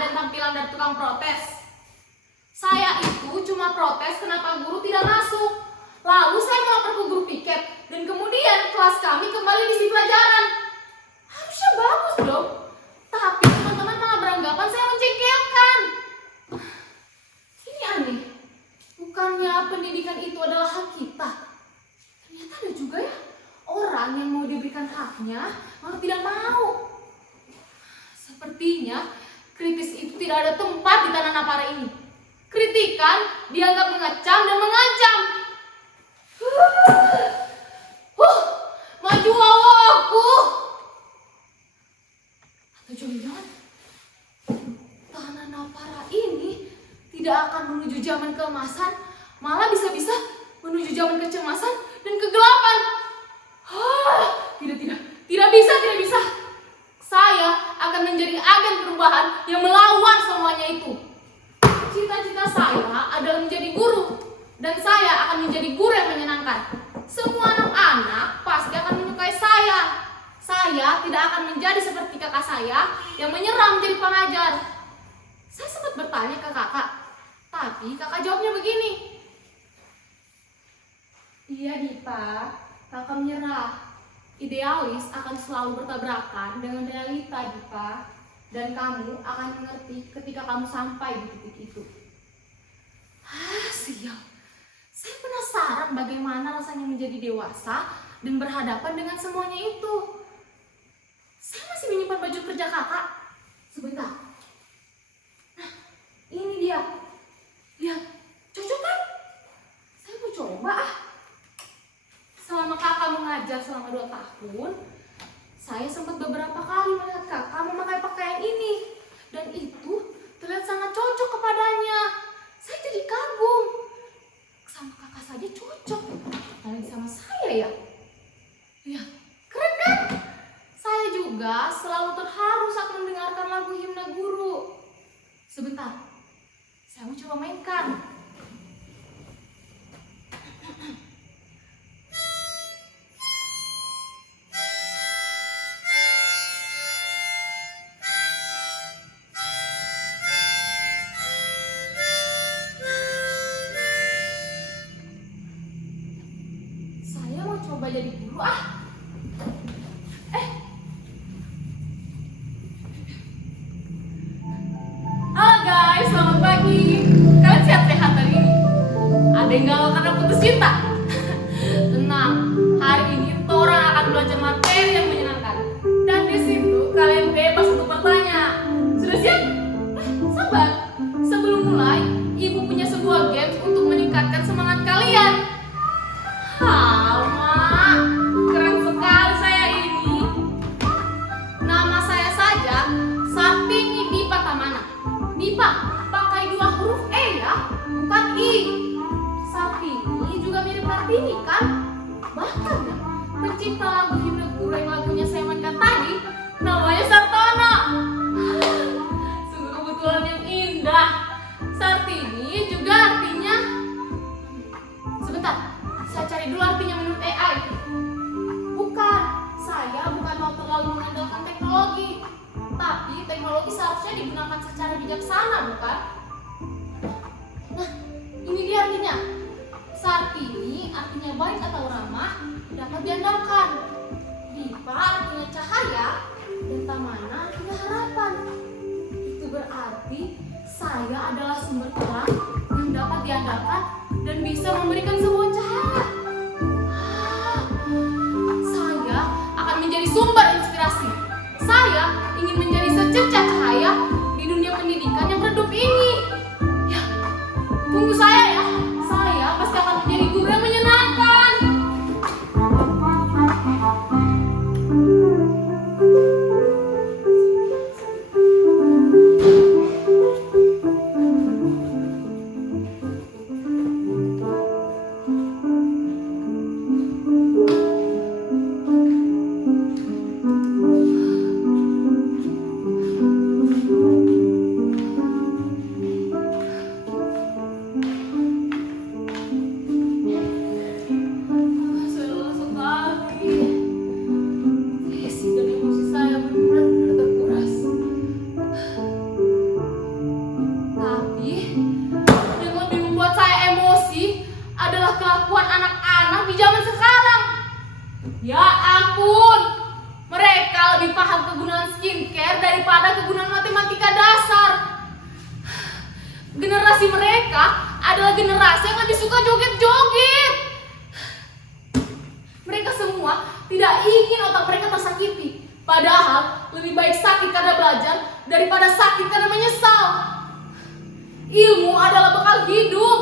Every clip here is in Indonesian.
dan tampilan dari tukang protes. Saya itu cuma protes kenapa guru tidak masuk. Lalu saya melapor ke guru piket dan kemudian kelas kami kembali diisi pelajaran. Harusnya bagus dong. Tapi teman-teman malah beranggapan saya menjengkelkan. Ini aneh. Bukannya pendidikan itu adalah hak kita. Ternyata ada juga ya orang yang mau diberikan haknya malah tidak mau. Sepertinya kritis itu tidak ada tempat di tanah Napara ini. Kritikan dianggap mengecam dan mengancam. Maju aku. Atau jangan-jangan tanah Napara ini tidak akan menuju zaman keemasan, malah bisa-bisa menuju zaman kecemasan dan kegelapan. Tidak bisa. Saya akan menjadi agen perubahan yang melawan semuanya itu. Cita-cita saya adalah menjadi guru, dan saya akan menjadi guru yang menyenangkan. Semua anak-anak pasti akan menyukai saya. Saya tidak akan menjadi seperti kakak saya yang menyerah menjadi pengajar. Saya sempat bertanya ke kakak, tapi kakak jawabnya begini. Iya Dipa, kakak menyerah. Idealis akan selalu bertabrakan dengan realita, Dipa. Dan kamu akan mengerti ketika kamu sampai di titik itu. Sial. Saya penasaran bagaimana rasanya menjadi dewasa dan berhadapan dengan semuanya itu. Saya masih menyimpan baju kerja kakak. Sebentar. Nah, ini dia. Lihat, cocok kan? Saya mau coba Selama kakak mengajar selama 2 tahun, saya sempat beberapa kali melihat kakak memakai pakaian ini. Dan itu terlihat sangat cocok kepadanya. Saya jadi kagum. Sama kakak saja cocok, apalagi sama saya ya. Ya, keren kan? Saya juga selalu terharu saat mendengarkan lagu himne guru. Sebentar, saya mau coba mainkan. Coba jadi guru Halo guys, selamat pagi. Kalian sehat-sehat hari ini? Ada yang galau karena putus cinta? Tenang, hari ini orang akan belajar materi yang menyenangkan. Dan di situ kalian bebas untuk bertanya. Sudah siap? Sabar. Sebelum mulai, ibu punya sebuah games untuk meningkatkan semangat kalian. Keren sekali saya ini. Nama saya saja Sartini Dipa Tamana. Dipa pakai 2 huruf E ya, bukan I. Sartini juga mirip Kartini kan? Bahkan ya, pencipta lagu himne guru yang lagunya saya mainkan tadi namanya Sartono. Sungguh kebetulan yang indah. Sartini juga artinya, sebentar, saya cari dulu artinya menurut AI. Bukan, saya bukan mau terlalu mengandalkan teknologi. Tapi teknologi seharusnya digunakan secara bijaksana, bukan? Nah, ini dia artinya. Sartini artinya baik atau ramah, dapat diandalkan. Dipa artinya cahaya, dan Tamana artinya harapan. Itu berarti saya adalah sumber terang yang dapat diandalkan dan bisa memberikan sebuah cahaya. Saya akan menjadi sumber inspirasi. Saya ingin menjadi secercah cahaya di dunia pendidikan yang redup ini. Ya, tunggu saya ya. Saya pasti akan menjadi guru yang menyenangkan. ampun, mereka lebih paham kegunaan skincare daripada kegunaan matematika dasar. Generasi mereka adalah generasi yang lebih suka joget-joget. Mereka semua tidak ingin otak mereka tersakiti. Padahal lebih baik sakit karena belajar daripada sakit karena menyesal. Ilmu adalah bekal hidup,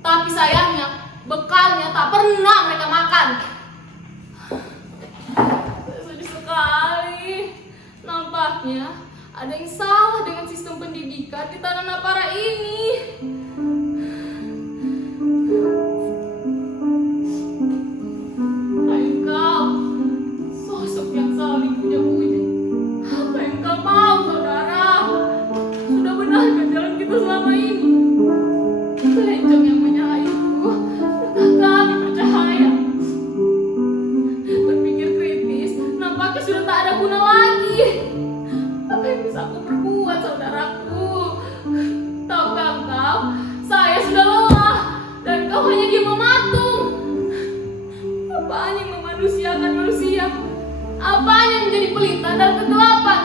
tapi sayangnya bekalnya tak pernah mereka makan. Sedih sekali. Nampaknya ada yang salah dengan sistem pendidikan di tanah Napara ini. Engkau, sosok yang selalu dipuja-puja. Apa yang kau mau, saudara? Sudah benarkah jalan kita selama ini? Pelencong yang menyalahiku, kami percaya. Berpikir kritis, nampaknya sudah tak ada guna lagi. Apa yang bisa aku perbuat, saudaraku? Tahukah engkau, saya sudah lelah dan kau hanya diam mematung. Apanya yang memanusiakan manusia? Apanya yang menjadi pelita dalam kegelapan?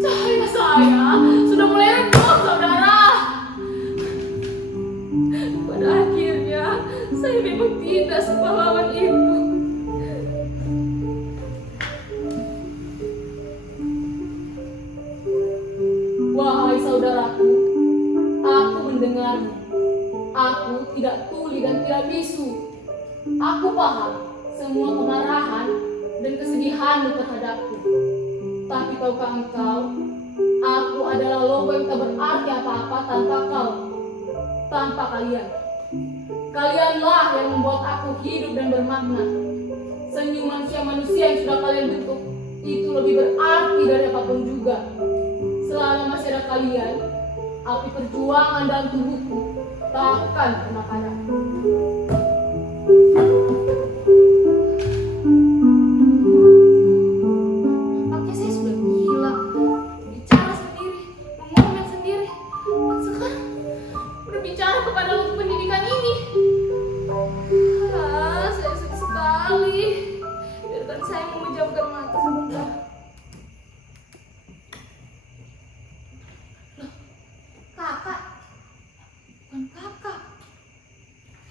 Cahaya saya sudah mulai redup, saudara. Pada akhirnya, saya memang tidak sepahlawan itu. Wahai saudaraku, aku mendengarmu. Aku tidak tuli dan tidak bisu. Aku paham semua kemarahan dan kesedihanmu terhadapku. Tapi tahukah engkau, aku adalah logo yang tak berarti apa-apa tanpa kau, tanpa kalian. Kalianlah yang membuat aku hidup dan bermakna. Senyum manusia-manusia yang sudah kalian bentuk itu lebih berarti dari apapun juga. Selama masih ada kalian, api perjuangan dalam tubuhku takkan pernah padam. Nampaknya saya sudah gila, bicara sendiri, mengomel sendiri, dan sekarang berbicara kepada untuk pendidikan ini. Saya sedih sekali. Biarkan saya memejamkan mata sebentar. Kakak, bukan kakak.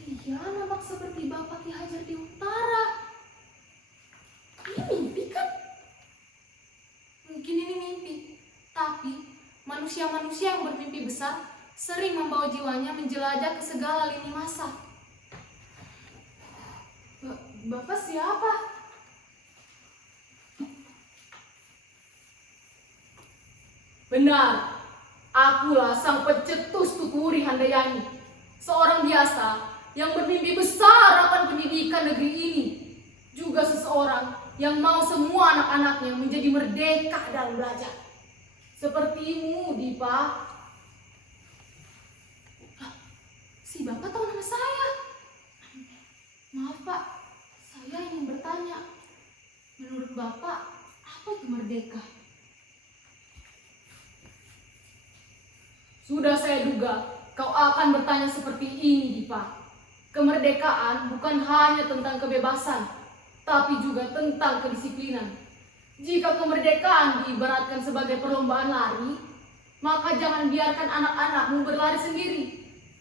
Dia nampak seperti Bapak Ki Hajar di Utara. Ini mimpi kan? Mungkin ini mimpi, tapi manusia-manusia yang bermimpi besar sering membawa jiwanya menjelajah ke segala lini masa. Bapak siapa? Benar. Akulah sang pencetus Tuturi Handayani, seorang biasa yang bermimpi besar akan pendidikan negeri ini, juga seseorang yang mau semua anak-anaknya menjadi merdeka dalam belajar. Sepertimu, Dipa. Si Bapak tahu nama saya. Maaf Pak, saya ingin bertanya. Menurut Bapak, apa itu merdeka? Sudah saya duga kau akan bertanya seperti ini, Dipa. Kemerdekaan bukan hanya tentang kebebasan, tapi juga tentang kedisiplinan. Jika kemerdekaan diibaratkan sebagai perlombaan lari, maka jangan biarkan anak-anakmu berlari sendiri.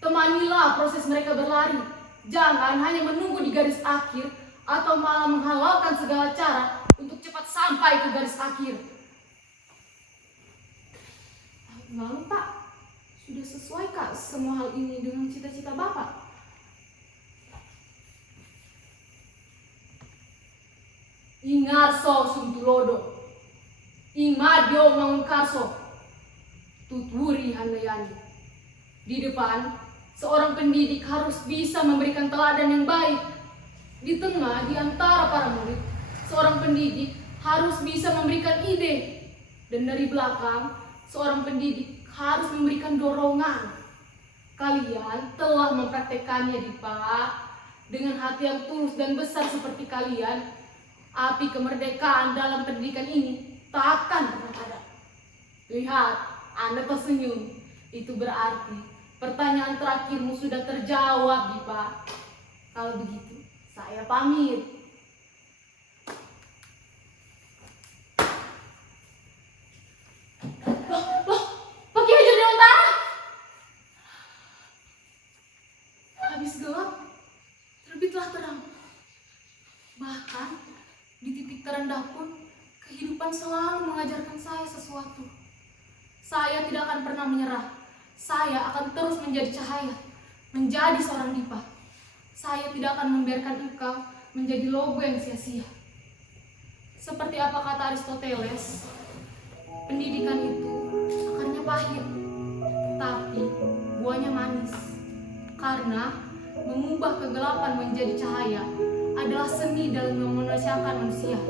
Temanilah proses mereka berlari. Jangan hanya menunggu di garis akhir atau malah menghalalkan segala cara untuk cepat sampai ke garis akhir. Lalu Pak, sudah sesuaikah semua hal ini dengan cita-cita Bapak? Ingarso Suntulodo, Ingmadyo Mangunkarso, Tuturi Handayani. Di depan, seorang pendidik harus bisa memberikan teladan yang baik. Di tengah, di antara para murid, seorang pendidik harus bisa memberikan ide. Dan dari belakang, seorang pendidik harus memberikan dorongan. Kalian telah mempraktekannya, Dipa. Dengan hati yang tulus dan besar seperti kalian, api kemerdekaan dalam pendidikan ini takkan pernah padam. Lihat, Anda tersenyum. Itu berarti pertanyaan terakhirmu sudah terjawab, Dipa. Kalau begitu, saya pamit. terendah pun, kehidupan selalu mengajarkan saya sesuatu. Saya tidak akan pernah menyerah. Saya akan terus menjadi cahaya, menjadi seorang Dipa. Saya tidak akan membiarkan engkau menjadi logo yang sia-sia. Seperti apa kata Aristoteles, pendidikan itu akarnya pahit, tapi buahnya manis. Karena mengubah kegelapan menjadi cahaya adalah seni dalam memanusiakan manusia.